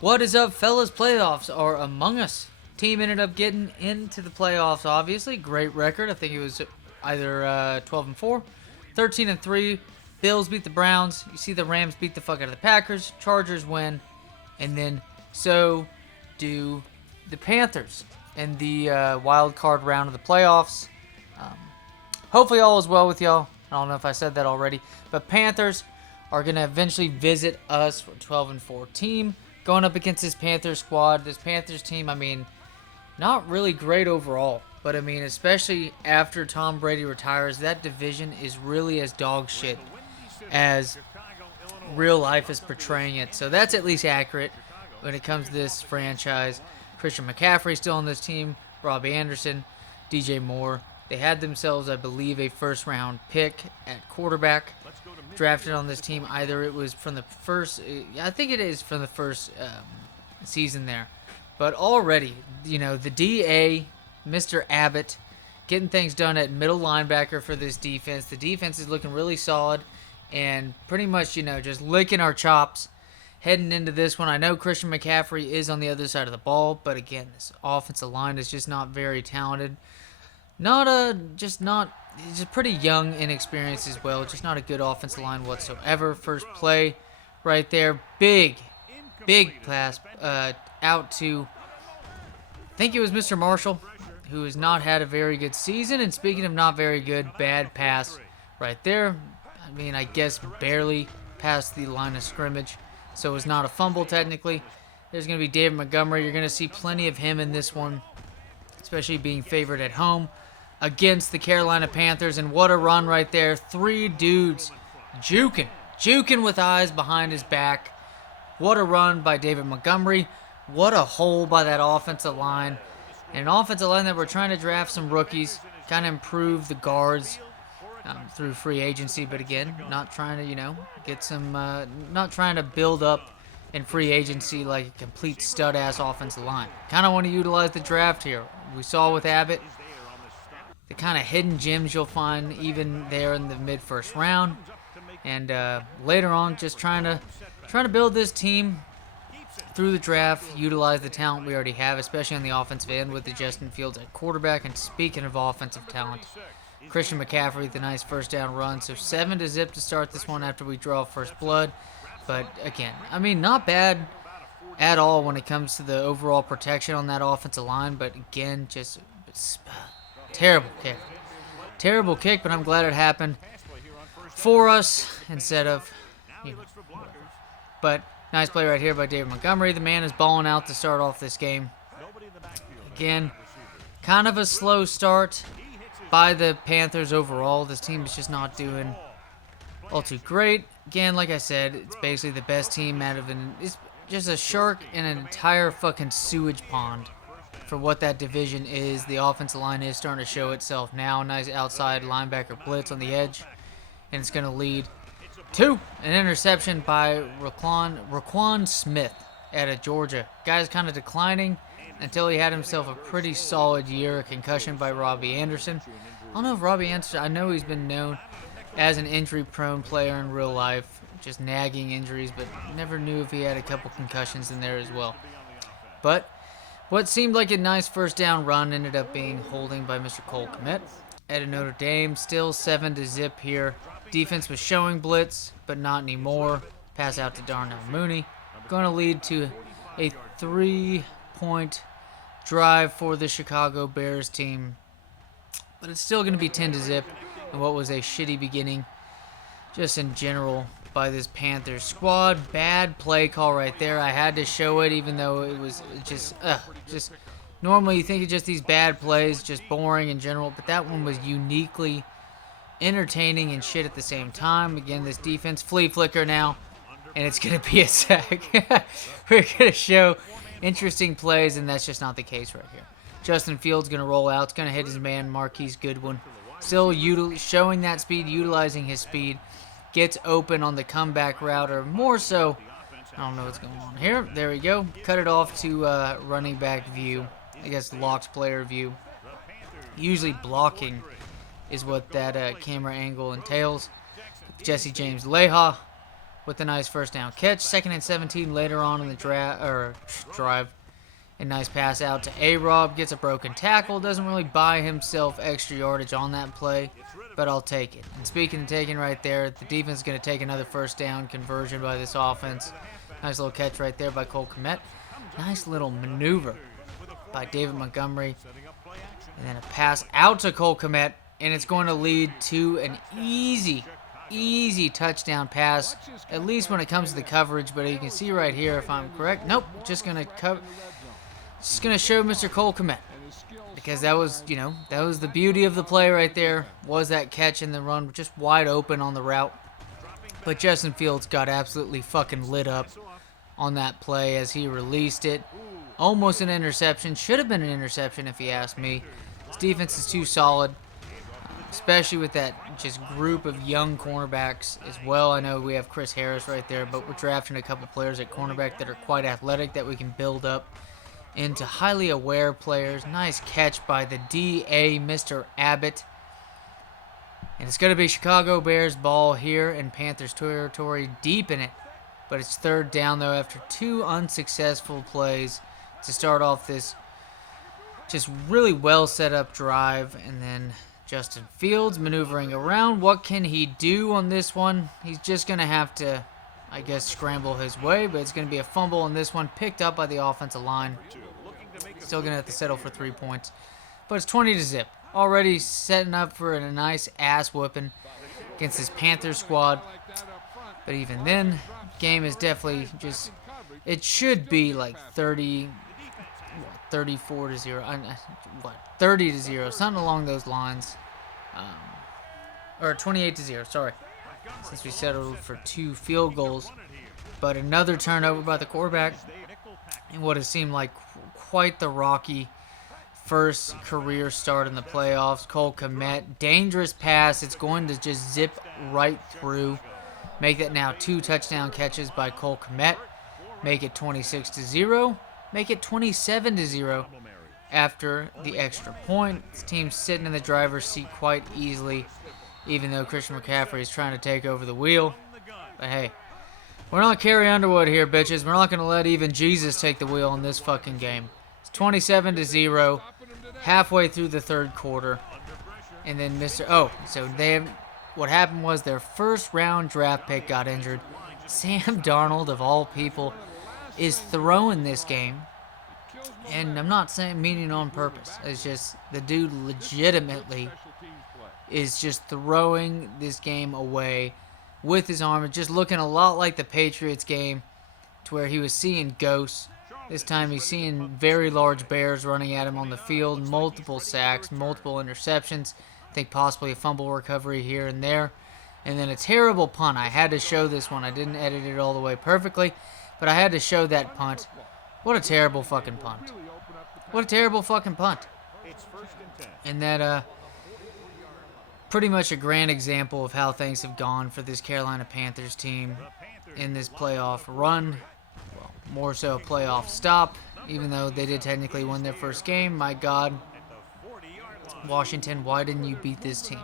What is up, fellas? Playoffs are among us. Team ended up getting into the playoffs, obviously. Great record. I think it was either 12 and 4, 13 and 3. Bills beat the Browns. You see the Rams beat the fuck out of the Packers. Chargers win. And then so do the Panthers in the wild card round of the playoffs. Um, Hopefully all is well with y'all. I don't know if I said that already. But Panthers are going to eventually visit us for 12 and 4 team. Going up against this Panthers squad. This Panthers team, I mean, not really great overall. But, I mean, especially after Tom Brady retires, that division is really as dog shit as real life is portraying it. So that's at least accurate when it comes to this franchise. Christian McCaffrey still on this team. Robbie Anderson, DJ Moore. They had themselves, I believe, a first-round pick at quarterback drafted on this team. Either it was from the first, I think it is from the first season there. But already, you know, the DA, Mr. Abbott, getting things done at middle linebacker for this defense. The defense is looking really solid and pretty much, you know, just licking our chops heading into this one. I know Christian McCaffrey is on the other side of the ball, but again, this offensive line is just not very talented. Just pretty young, inexperienced as well. Just not a good offensive line whatsoever. First play right there. Big pass out to, I think it was Mr. Marshall, who has not had a very good season. And speaking of not very good, bad pass right there. I mean, I guess barely past the line of scrimmage. So it was not a fumble technically. There's going to be David Montgomery. You're going to see plenty of him in this one, especially being favored at home against the Carolina Panthers. And what a run right there. 3 dudes juking with eyes behind his back. What a run by David Montgomery. What a hole by that offensive line. And an offensive line that we're trying to draft some rookies, kind of improve the guards through free agency. But again, not trying to, you know, get some, not trying to build up in free agency like a complete stud-ass offensive line. Kind of want to utilize the draft here. We saw with Abbott the kind of hidden gems you'll find even there in the mid-first round. And later on, just trying to build this team through the draft, utilize the talent we already have, especially on the offensive end with the Justin Fields at quarterback. And speaking of offensive talent, Christian McCaffrey with a nice first down run. So 7-0 to start this one after we draw first blood. But again, I mean, not bad at all when it comes to the overall protection on that offensive line. But again, just terrible kick. Terrible kick, but I'm glad it happened for us instead of, you know. But nice play right here by David Montgomery. The man is balling out to start off this game. Again, kind of a slow start by the Panthers overall. This team is just not doing all too great. Again, like I said, it's basically the best team out of it's just a shark in an entire fucking sewage pond for what that division is. The offensive line is starting to show itself now. Nice outside linebacker blitz on the edge. And it's going to lead to an interception by Raquan Smith out of Georgia. Guy's kind of declining until he had himself a pretty solid year. A concussion by Robbie Anderson. I don't know if Robbie Anderson, I know he's been known as an injury-prone player in real life, just nagging injuries, but never knew if he had a couple concussions in there as well. But what seemed like a nice first down run ended up being holding by Mr. Cole Kmet at Notre Dame. Still 7-0 here. Defense was showing blitz, but not anymore. Pass out to Darnell Mooney. Going to lead to a 3-point drive for the Chicago Bears team. But it's still going to be 10-0 in what was a shitty beginning just in general by this Panthers squad. Bad play call right there. I had to show it even though it was just normally you think of just these bad plays, just boring in general, but that one was uniquely entertaining and shit at the same time. Again, this defense, flea flicker now, and it's going to be a sack. We're going to show interesting plays, and that's just not the case right here. Justin Fields going to roll out. It's going to hit his man, Marquise Goodwin. Still showing that speed, utilizing his speed. Gets open on the comeback route, or more so, I don't know what's going on here. There we go. Cut it off to running back view. I guess locked player view. Usually blocking is what that camera angle entails. Jesse James Leha with a nice first down catch. 2nd and 17 later on in the drive. A nice pass out to A-Rob. Gets a broken tackle. Doesn't really buy himself extra yardage on that play, but I'll take it. And speaking of taking right there, the defense is going to take another first down conversion by this offense. Nice little catch right there by Cole Kmet. Nice little maneuver by David Montgomery. And then a pass out to Cole Kmet, and it's going to lead to an easy touchdown pass, at least when it comes to the coverage. But you can see right here, if I'm correct, nope, just going to show Mr. Cole Kmet, because that was, that was the beauty of the play right there, was that catch and the run, just wide open on the route. But Justin Fields got absolutely fucking lit up on that play as he released it. Almost an interception. Should have been an interception if you ask me. His defense is too solid, especially with that just group of young cornerbacks as well. I know we have Chris Harris right there, but we're drafting a couple players at cornerback that are quite athletic that we can build up into highly aware players. Nice catch by the DA, Mr. Abbott. And it's going to be Chicago Bears ball here in Panthers territory, deep in it. But it's 3rd down, though, after 2 unsuccessful plays to start off this just really well set up drive. And then Justin Fields maneuvering around. What can he do on this one? He's just going to have to, I guess, scramble his way, but it's going to be a fumble on this one, picked up by the offensive line. Still going to have to settle for 3 points, but it's 20-0. Already setting up for a nice ass whooping against this Panthers squad. But even then, game is definitely just, it should be like 34-0, 30-0, something along those lines. Or 28-0, sorry, since we settled for 2 field goals. But another turnover by the quarterback in what has seemed like quite the rocky first career start in the playoffs. Cole Kmet, dangerous pass. It's going to just zip right through. Make that now 2 touchdown catches by Cole Kmet. Make it 26-0. Make it 27-0 after the extra point. This team's sitting in the driver's seat quite easily, even though Christian McCaffrey is trying to take over the wheel. But hey, we're not Carrie Underwood here, bitches. We're not going to let even Jesus take the wheel in this fucking game. It's 27-0, halfway through the 3rd quarter. And then what happened was their first round draft pick got injured. Sam Darnold, of all people, is throwing this game. And I'm not meaning on purpose. It's just the dude legitimately is just throwing this game away with his arm. Just looking a lot like the Patriots game, to where he was seeing ghosts. This time he's seeing very large bears running at him on the field. Multiple sacks, multiple interceptions. I think possibly a fumble recovery here and there. And then a terrible punt. I had to show this one. I didn't edit it all the way perfectly, but I had to show that punt. What a terrible fucking punt. What a terrible fucking punt. And that, pretty much a grand example of how things have gone for this Carolina Panthers team in this playoff run. Well, more so a playoff stop, even though they did technically win their first game. My God, Washington, why didn't you beat this team?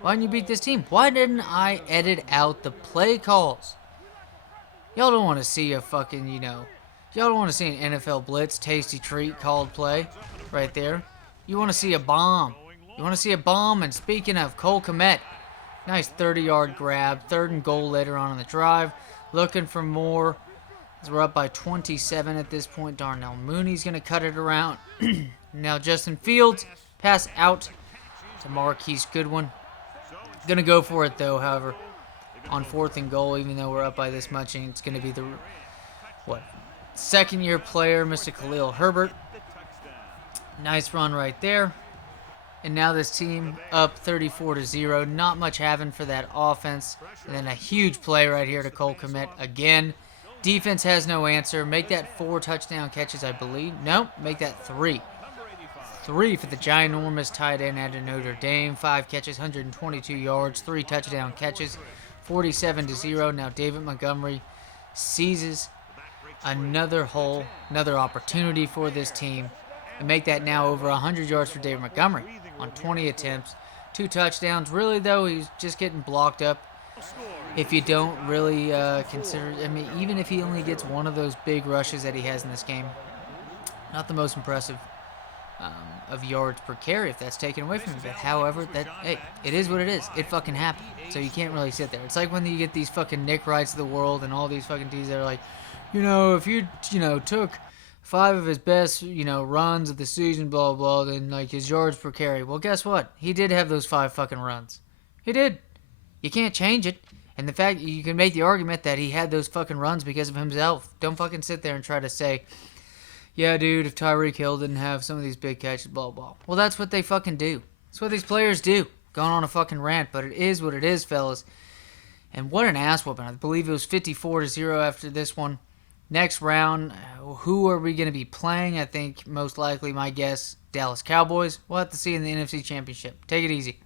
Why didn't you beat this team? Why didn't I edit out the play calls? Y'all don't want to see a fucking, y'all don't want to see an NFL blitz, tasty treat called play right there. You want to see a bomb. You want to see a bomb. And speaking of Cole Kmet, nice 30-yard grab, 3rd and goal later on in the drive. Looking for more, as we're up by 27 at this point. Darnell Mooney's going to cut it around. Now Justin Fields, pass out to Marquise Goodwin. Going to go for it, though, however, on 4th and goal, even though we're up by this much. And it's going to be the, second-year player, Mr. Khalil Herbert. Nice run right there. And now this team up 34-0. Not much having for that offense. And then a huge play right here to Cole Kmet again. Defense has no answer. Make that 4 touchdown catches, I believe. Nope, make that 3. 3 for the ginormous tight end out of Notre Dame. 5 catches, 122 yards, 3 touchdown catches, 47-0. Now David Montgomery seizes another hole, another opportunity for this team, and make that now over 100 yards for David Montgomery on 20 attempts. 2 touchdowns. Really, though, he's just getting blocked up if you don't really consider, I mean, even if he only gets one of those big rushes that he has in this game, not the most impressive of yards per carry if that's taken away from him. But however, that hey, it is what it is. It fucking happened. So you can't really sit there. It's like when you get these fucking Nick Wrights of the world and all these fucking teams that are like, if you took 5 of his best runs of the season, blah blah, then like his yards per carry. Well, guess what? He did have those 5 fucking runs. He did. You can't change it. And the fact you can make the argument that he had those fucking runs because of himself. Don't fucking sit there and try to say, yeah, dude, if Tyreek Hill didn't have some of these big catches, blah, blah. Well, that's what they fucking do. That's what these players do. Going on a fucking rant, but it is what it is, fellas. And what an ass whooping. I believe it was 54-0 after this one. Next round, who are we going to be playing? I think most likely, my guess, Dallas Cowboys. We'll have to see in the NFC Championship. Take it easy.